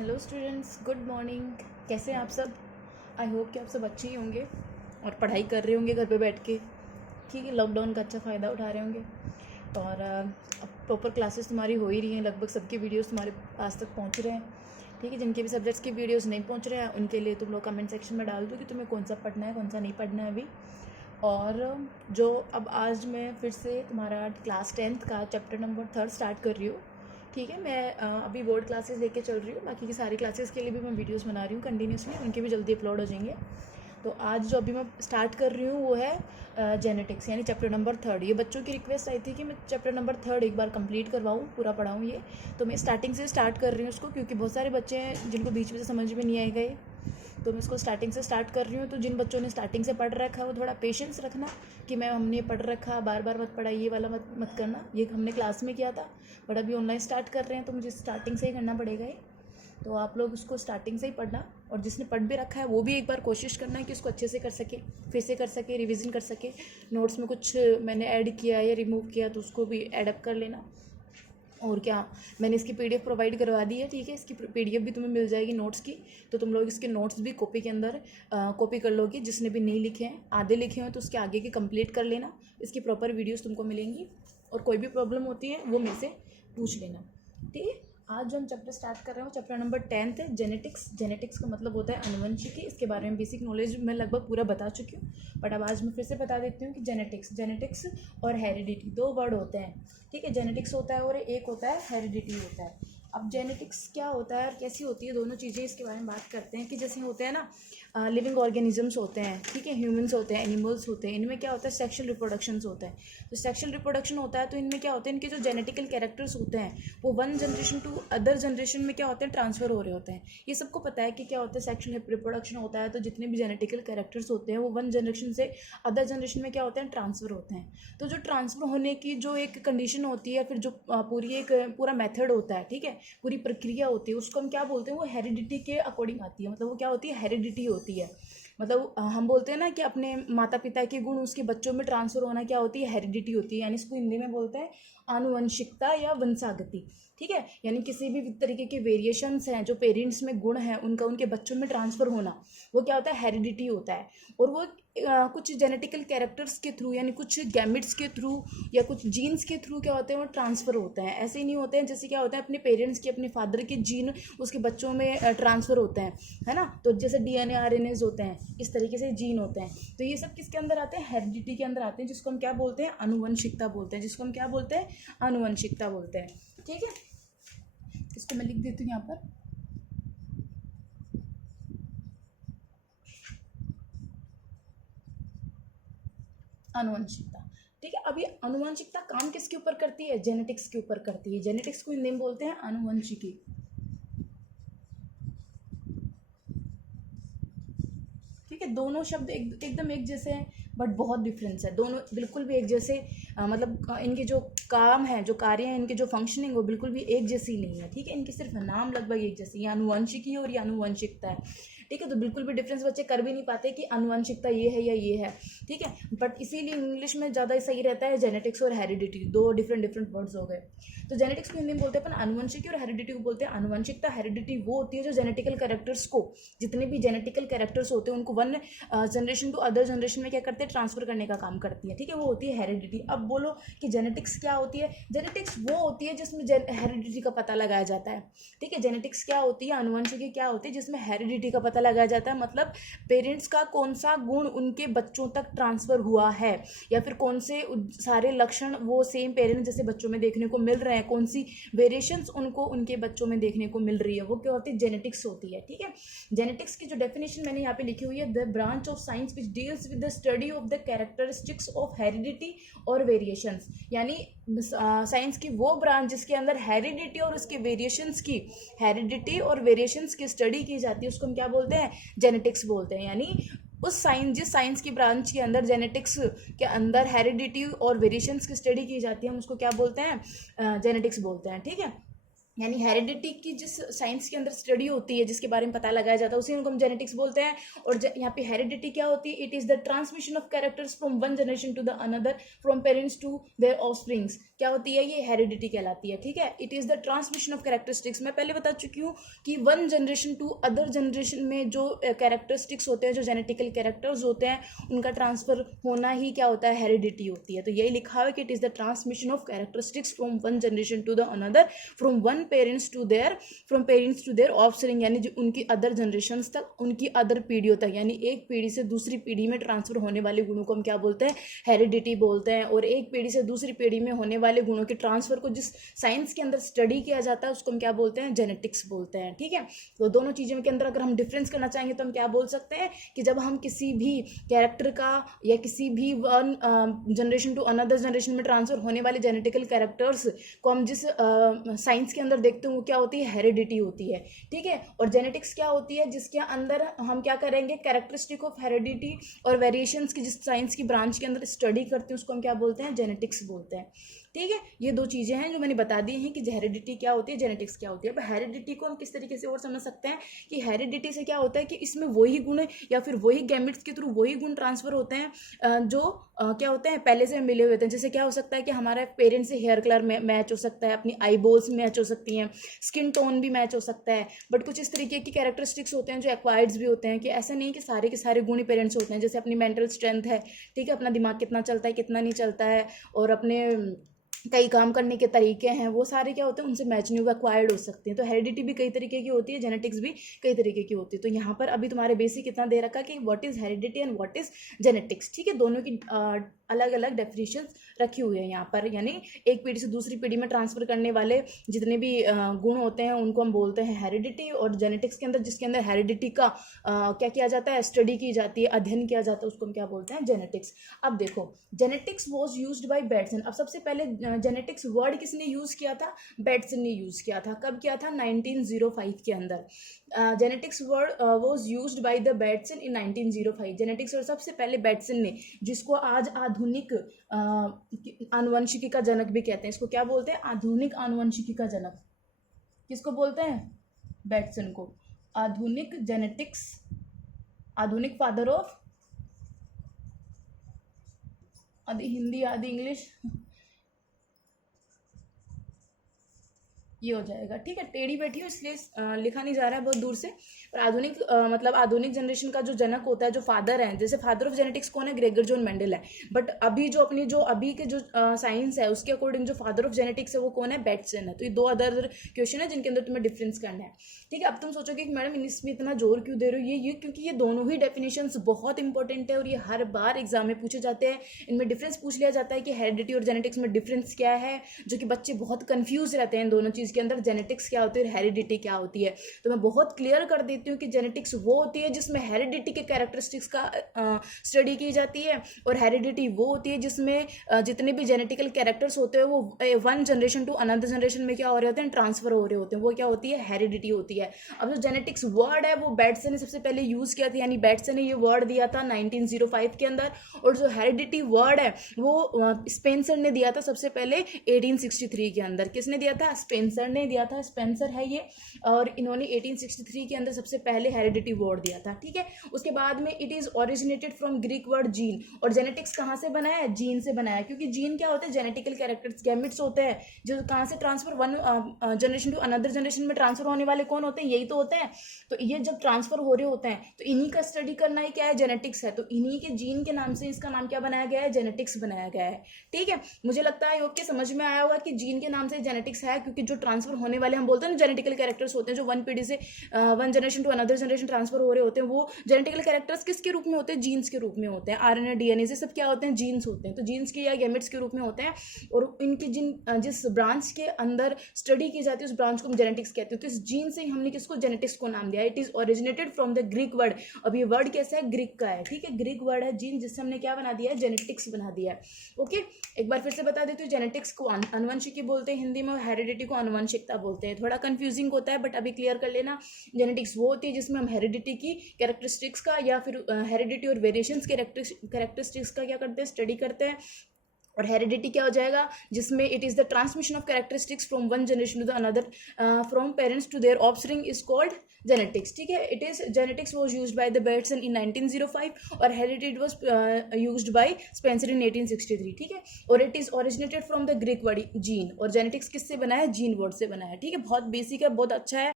Hello students, good morning. कैसे हैं आप सब? आई होप कि आप सब अच्छे ही होंगे और पढ़ाई कर रहे होंगे घर पे बैठ के। ठीक है, लॉकडाउन का अच्छा फ़ायदा उठा रहे होंगे। और अब प्रॉपर क्लासेस तुम्हारी हो ही रही हैं, लगभग सबके वीडियोस तुम्हारे पास तक पहुंच रहे हैं। ठीक है, जिनके भी सब्जेक्ट्स के वीडियोस नहीं पहुंच रहे हैं उनके लिए तुम लोग कमेंट सेक्शन में डाल दो कि तुम्हें कौन सा पढ़ना है, कौन सा नहीं पढ़ना है अभी। और जो अब आज मैं फिर से तुम्हारा क्लास 10th का चैप्टर नंबर 3 स्टार्ट कर रही हूँ। ठीक है, मैं अभी बोर्ड क्लासेस लेके चल रही हूँ, बाकी की सारी क्लासेस के लिए भी मैं वीडियोस बना रही हूँ कंटिन्यूसली, उनके भी जल्दी अपलोड हो जाएंगे। तो आज जो अभी मैं स्टार्ट कर रही हूँ वो है जेनेटिक्स, यानी चैप्टर नंबर 3। ये बच्चों की रिक्वेस्ट आई थी कि मैं चैप्टर नंबर 3 एक बार कंप्लीट करवाऊँ, पूरा पढ़ाऊँ ये। तो मैं स्टार्टिंग से स्टार्ट कर रही हूँ उसको, क्योंकि बहुत सारे बच्चे हैं जिनको बीच में से समझ में नहीं आएगा ये। तो मैं इसको स्टार्टिंग से स्टार्ट कर रही हूँ। तो जिन बच्चों ने स्टार्टिंग से पढ़ रखा है वो थोड़ा पेशेंस रखना कि मैम हमने पढ़ रखा, बार बार मत पढ़ाइए वाला मत करना। ये हमने क्लास में किया था, बट अभी ऑनलाइन स्टार्ट कर रहे हैं तो मुझे स्टार्टिंग से ही करना पड़ेगा ये। तो आप लोग उसको स्टार्टिंग से ही पढ़ना, और जिसने पढ़ भी रखा है वो भी एक बार कोशिश करना है कि उसको अच्छे से कर सके, फिर से कर सके, रिवीजन कर सके। नोट्स में कुछ मैंने ऐड किया या रिमूव किया तो उसको भी एडअप कर लेना। और क्या, मैंने इसकी पीडीएफ प्रोवाइड करवा दी है। ठीक है, इसकी पीडीएफ भी तुम्हें मिल जाएगी नोट्स की। तो तुम लोग इसके नोट्स भी कॉपी के अंदर कॉपी कर लोगे। जिसने भी नहीं लिखे हैं, आधे लिखे हैं तो उसके आगे के कंप्लीट कर लेना। इसकी प्रॉपर वीडियोस तुमको मिलेंगी, और कोई भी प्रॉब्लम होती है वो मेरे से पूछ लेना। ठीक है, आज जो हम चैप्टर स्टार्ट कर रहे हो चैप्टर नंबर 10 है जेनेटिक्स। जेनेटिक्स का मतलब होता है अनुवंशिकी। इसके बारे में बेसिक नॉलेज मैं लगभग पूरा बता चुकी हूँ, बट अब आज मैं फिर से बता देती हूँ कि जेनेटिक्स और हेरिडिटी दो वर्ड होते हैं। ठीक है, जेनेटिक्स होता है और एक होता है हेरिडिटी होता है। अब जेनेटिक्स क्या होता है और कैसी होती है, दोनों चीज़ें इसके बारे में बात करते हैं। कि जैसे होते हैं ना, लिविंग ऑर्गेनिजम्स होते हैं, ठीक है, ह्यूमंस होते हैं, एनिमल्स होते हैं, इनमें क्या होता है, सेक्शुअल रिप्रोडक्शंस होता है। तो सेक्शुअल रिप्रोडक्शन होता है तो इनमें क्या होते हैं, इनके जो जेनेटिकल कैरेक्टर्स होते हैं वो one generation to other generation में क्या होते हैं, ट्रांसफर हो रहे होते हैं। ये सबको पता है कि क्या होता है, सेक्शुअल रिप्रोडक्शन होता है तो जितने भी जेनेटिकल कैरेक्टर्स होते हैं वो वन जनरेशन से अदर जनरेशन में क्या होते हैं, ट्रांसफर होते हैं। तो जो ट्रांसफर होने की जो एक कंडीशन होती है, फिर जो पूरा मेथड होता है, ठीक है, पूरी प्रक्रिया होती है, उसको हम क्या बोलते हैं, वो हेरिडिटी के अकॉर्डिंग आती है। मतलब वो क्या होती है, हेरिडिटी होती है। मतलब हम बोलते हैं ना कि अपने माता पिता के गुण उसके बच्चों में ट्रांसफर होना क्या होती है, हेरिडिटी होती है। यानी इसको हिंदी में बोलते हैं आनुवंशिकता या वंशागति। ठीक है, यानी किसी भी तरीके के वेरिएशंस हैं जो पेरेंट्स में गुण हैं उनका उनके बच्चों में ट्रांसफर होना, वो क्या होता है, हेरिडिटी होता है। और वो कुछ जेनेटिकल कैरेक्टर्स के थ्रू, यानी कुछ गैमिट्स के थ्रू या कुछ जीन्स के थ्रू क्या होते हैं, वो ट्रांसफ़र होते हैं। ऐसे ही नहीं होते हैं जैसे क्या होता है अपने पेरेंट्स के, अपने फादर के जीन उसके बच्चों में ट्रांसफ़र होते हैं, है ना। तो जैसे डीएनए आरएनएज होते हैं, इस तरीके से जीन होते हैं। तो ये सब किसके अंदर आते हैं, हेरिडिटी के अंदर आते हैं, जिसको हम क्या बोलते हैं, आनुवंशिकता बोलते हैं। जिसको हम क्या बोलते हैं, आनुवंशिकता बोलते हैं। ठीक है, इसको मैं लिख देती हूँ यहाँ पर। आनुवंशिकता, ठीक है। अब ये आनुवंशिकता काम किसके ऊपर करती है, जेनेटिक्स के ऊपर करती है। जेनेटिक्स को हिंदी में बोलते हैं आनुवंशिकी। ठीक है, दोनों शब्द एकदम एक जैसे हैं, बट बहुत डिफरेंस है। दोनों बिल्कुल भी एक जैसे मतलब इनके जो काम है, जो कार्य है, इनके जो फंक्शनिंग वो बिल्कुल भी एक जैसी नहीं है। ठीक है, इनके सिर्फ नाम लगभग एक जैसी, ये आनुवंशिकी और ये आनुवंशिकता है। ठीक है, तो बिल्कुल भी डिफरेंस बच्चे कर भी नहीं पाते कि आनुवंशिकता ये है या ये है। ठीक है, बट इसीलिए इंग्लिश में ज़्यादा सही रहता है जेनेटिक्स और हेरिडिटी, दो डिफरेंट वर्ड्स हो गए। तो जेनेटिक्स को हिंदी में बोलते हैं अपन आनुवंशिकी, और हेरिडिटी को बोलते हैं आनुवंशिकता। हेरिडिटी वो होती है जो जेनेटिकल कैरेक्टर्स को, जितने भी जेनेटिकल कैरेक्टर्स होते हैं उनको one generation to other generation में क्या करते हैं, ट्रांसफर करने का काम करती है। ठीक है, वो होती है हेरिडिटी। अब बोलो कि जेनेटिक्स क्या होती है। जेनेटिक्स वो होती है जिसमें हेरिडिटी का पता लगाया जाता है। ठीक है, जेनेटिक्स क्या होती है, आनुवंशिकी क्या होती है, जिसमें हेरिडिटी का पता लगाया जाता है। मतलब पेरेंट्स का कौन सा गुण उनके बच्चों तक ट्रांसफर हुआ है, या फिर कौन से सारे लक्षण वो सेम पेरेंट्स जैसे बच्चों में देखने को मिल रहे हैं, कौन सी वेरिएशंस उनको उनके बच्चों में देखने को मिल रही है, वो क्या होती है, जेनेटिक्स होती है। ठीक है, जेनेटिक्स की जो डेफिनेशन मैंने यहाँ पे लिखी हुई है, the branch of science which deals with the study of the characteristics of heredity और वेरिएशंस। यानी साइंस की वो ब्रांच जिसके अंदर हेरिडिटी और उसके वेरिएशंस की, हेरिडिटी और वेरिएशंस की स्टडी की जाती है, उसको हम क्या बोलते हैं, जेनेटिक्स बोलते हैं। यानी जिस साइंस की ब्रांच के अंदर जेनेटिक्स के अंदर हेरिडिटी और वेरिएशंस की स्टडी की जाती है, हम उसको क्या बोलते हैं, जेनेटिक्स बोलते हैं। ठीक है, यानी हेरिडिटी की जिस साइंस के अंदर स्टडी होती है, जिसके बारे में पता लगाया जाता है, उसी को हम जेनेटिक्स बोलते हैं। और यहाँ पे हेरिडिटी क्या होती है? It is the transmission of characters from one generation to the another, from parents to their offsprings. क्या होती है? ये हेरिडिटी कहलाती है, ठीक है। It is the transmission of characteristics. मैं पहले बता चुकी हूँ कि one generation to other generation में जो कैरेक्टरिस्टिक्स होते हैं, जो जेनेटिकल कैरेक्टर्स होते हैं, उनका ट्रांसफर होना ही क्या होता है? हेरिडिटी होती है। तो यही लिखा हुआ है कि it is the transmission of characteristics from one generation to the another, from one parents to their offspring, यानी जो उनकी अदर जनरेशंस तक, उनकी अदर पीढ़ियों तक, यानी एक पीढ़ी से दूसरी पीढ़ी में ट्रांसफर होने वाले गुणों को हम क्या बोलते हैं? हेरिडिटी बोलते हैं। और एक पीढ़ी से दूसरी पीढ़ी में होने वाले गुणों के ट्रांसफर को जिस साइंस के अंदर स्टडी किया जाता है, उसको हम क्या बोलते हैं? जेनेटिक्स बोलते हैं, ठीक है। तो दोनों चीज़ों के अंदर अगर हम डिफरेंस करना चाहेंगे तो हम क्या बोल सकते हैं कि जब हम किसी भी कैरेक्टर का या किसी भी one generation to another generation में ट्रांसफर होने वाले जेनेटिकल कैरेक्टर्स को हम जिस साइंस के अंदर देखते हैं, वो क्या होती है? हेरिडिटी होती है, ठीक है। और जेनेटिक्स क्या होती है? जिसके अंदर हम क्या करेंगे? कैरेक्टरिस्टिक ऑफ हेरिडिटी और वेरिएशंस की जिस साइंस की ब्रांच के अंदर स्टडी करते हैं, उसको हम क्या बोलते हैं? जेनेटिक्स बोलते हैं, ठीक है। ये दो चीज़ें हैं जो मैंने बता दी हैं कि हेरिडिटी क्या होती है, जेनेटिक्स क्या होती है। अब हेरिडिटी को हम किस तरीके से और समझ सकते हैं कि हेरिडिटी से क्या होता है कि इसमें वही गुण या फिर वही गैमेट्स के थ्रू वही गुण ट्रांसफर होते हैं जो क्या होते हैं? पहले से मिले हुए थे। जैसे क्या हो सकता है कि हमारा पेरेंट्स से हेयर कलर मैच हो सकता है, अपनी आईबॉल्स मैच हो सकती हैं, स्किन टोन भी मैच हो सकता है, बट कुछ इस तरीके की कैरेक्टरिस्टिक्स होते हैं जो एक्वायर्ड्स भी होते हैं, कि ऐसा नहीं कि सारे के सारे गुण ही पेरेंट्स होते हैं। जैसे अपनी मेंटल स्ट्रेंथ है, ठीक है, अपना दिमाग कितना चलता है, कितना नहीं चलता है, और अपने कई काम करने के तरीके हैं, वो सारे क्या होते हैं? उनसे मैच नहीं हुआ, एक्वायर्ड हो सकते हैं। तो हेरिडिटी भी कई तरीके की होती है, जेनेटिक्स भी कई तरीके की होती है। तो यहाँ पर अभी तुम्हारे बेसिक इतना दे रखा कि what is heredity and what is genetics, ठीक है। दोनों की अलग अलग डेफिनेशन रखी हुई है यहाँ पर। यानी एक पीढ़ी से दूसरी पीढ़ी में ट्रांसफर करने वाले जितने भी गुण होते हैं, उनको हम बोलते हैं हेरिडिटी। और जेनेटिक्स के अंदर जिसके अंदर हेरिडिटी का क्या किया जाता है? स्टडी की जाती है, अध्ययन किया जाता है, उसको हम क्या बोलते हैं? जेनेटिक्स। अब देखो, genetics was used by Bateson. अब सबसे पहले जेनेटिक्स वर्ड किसने यूज किया था? बेटसन ने यूज किया था। कब किया था? 1905 के अंदर। Genetics word was used by the Bateson in 1905। Genetics word सबसे पहले बेटसन ने, जिसको आज आधुनिक आनुवंशिकी का जनक भी कहते हैं, इसको क्या बोलते हैं? आधुनिक आनुवंशिकी का जनक। किसको बोलते हैं? बेटसन को। आधुनिक जेनेटिक्स, आधुनिक फादर ऑफ, आदि हिंदी आदि इंग्लिश, ये हो जाएगा, ठीक है। टेढ़ी बैठी हो इसलिए लिखा नहीं जा रहा है बहुत दूर से। पर आधुनिक मतलब आधुनिक जनरेशन का जो जनक होता है, जो फादर है, जैसे फादर ऑफ जेनेटिक्स कौन है? ग्रेगर जॉन मेंडल है। बट अभी जो अपनी जो अभी के जो साइंस है, उसके अकॉर्डिंग जो फादर ऑफ जेनेटिक्स है वो कौन है? बेटसन है। तो ये दो अदर क्वेश्चन है जिनके अंदर तुम्हें डिफरेंस करना है, ठीक है। अब तुम सोचोगे कि मैडम इसमें इतना जोर क्यों दे रहे हो? ये क्योंकि ये दोनों ही डेफिनेशंस बहुत इंपॉर्टेंट है और ये हर बार एग्जाम में पूछे जाते हैं। इनमें डिफरेंस पूछ लिया जाता है कि हेरिडिटी और जेनेटिक्स में डिफरेंस क्या है, जो कि बच्चे बहुत कंफ्यूज रहते हैं इन दोनों चीज़ के अंदर, जेनेटिक्स क्या होती है और हेरिडिटी क्या होती है। तो मैं बहुत क्लियर कर देती हूँ कि जेनेटिक्स वो होती है जिसमें हेरिडिटी के कैरेक्टरिस्टिक्स का स्टडी की जाती है, और हेरिडिटी वो होती है जिसमें जितने भी जेनेटिकल कैरेक्टर्स होते हैं वो one generation to another generation में क्या हो रहे होते हैं? ट्रांसफर हो रहे होते हैं। वो क्या होती है? हेरिडिटी होती है। अब जो जेनेटिक्स वर्ड है वो बेटसन ने सबसे पहले यूज किया था, यानी बेटसन ने ये वर्ड दिया था 1905 के अंदर। और जो हेरिडिटी वर्ड है वो स्पेंसर ने दिया था सबसे पहले 1863 के अंदर। किसने दिया था? स्पेंसर ने दिया था, स्पेंसर है ये। और इन्होंने 1863 के अंदर सबसे पहले हेरिडिटी वर्ड दिया था, ठीक है। उसके बाद में it is originated from Greek word gene. और जेनेटिक्स कहाँ से बना है? जीन से बना है, क्योंकि जीन क्या होते हैं? जेनेटिकल कैरेक्टर्स, गैमेट्स होते हैं जो कहाँ से transfer one generation to another generation में ट्रांसफर होने वाले कौन होते हैं? यही तो होते हैं। तो ये जब ट्रांसफर हो रहे होते हैं तो इन्हीं का स्टडी करना ही क्या है? जेनेटिक्स है। तो इन्हीं के जीन के नाम से इसका नाम क्या बनाया गया है? जेनेटिक्स बनाया गया है, ठीक है। मुझे लगता है ओके, समझ में आया होगा कि जीन के नाम से जेनेटिक्स है, क्योंकि जो ट्रांसफर होने वाले हम बोलते हैं ना जेनेटिकल कैरेक्टर्स होते हैं, जो वन पीढ़ी से one generation to another generation transfer हो रहे होते हैं, वो जेनेटिकल कैरेक्टर्स किसके रूप में होते हैं? जीन्स के रूप में होते हैं। आरएनए डीएनए से सब क्या होते हैं? जीन्स होते हैं। तो जीन्स के या गैमेट्स के रूप में होते हैं, और इनकी जिस ब्रांच के अंदर स्टडी की जाती है उस ब्रांच को हम जेनेटिक्स कहते हैं। तो इस जीन से हमने किसको? जेनेटिक्स को नाम दिया। It is originated from the Greek word. अब ये वर्ड कैसा है? ग्रीक का है, ठीक है। ग्रीक वर्ड है जीन, जिससे हमने क्या बना दिया है? जेनेटिक्स बना दिया है, ओके। एक बार फिर से बता देती हूँ, जेनेटिक्स को आनुवंशिकी बोलते हैं हिंदी में, और हेरिडिटी को आनुवंशिकता बोलते हैं। थोड़ा कंफ्यूजिंग होता है बट अभी क्लियर कर लेना। जेनेटिक्स वो होती है जिसमें हम हेरिडिटी की कैरेक्टरिस्टिक्स का या फिर हेरिडिटी और वेरिएशंस के कैरेक्टरिस्टिक्स का क्या करते हैं? स्टडी करते हैं। और हेरिडिटी क्या हो जाएगा, जिसमें it is the transmission of characteristics from one generation to the another from parents to their offspring is called genetics. ठीक है, it is genetics was used by the Bateson in 1905 और heredity was used by Spencer in 1863। ठीक है, और it is originated from the Greek word gene, और genetics किससे बना है, जीन वर्ड से बना है। ठीक है, बहुत बेसिक है, बहुत अच्छा है,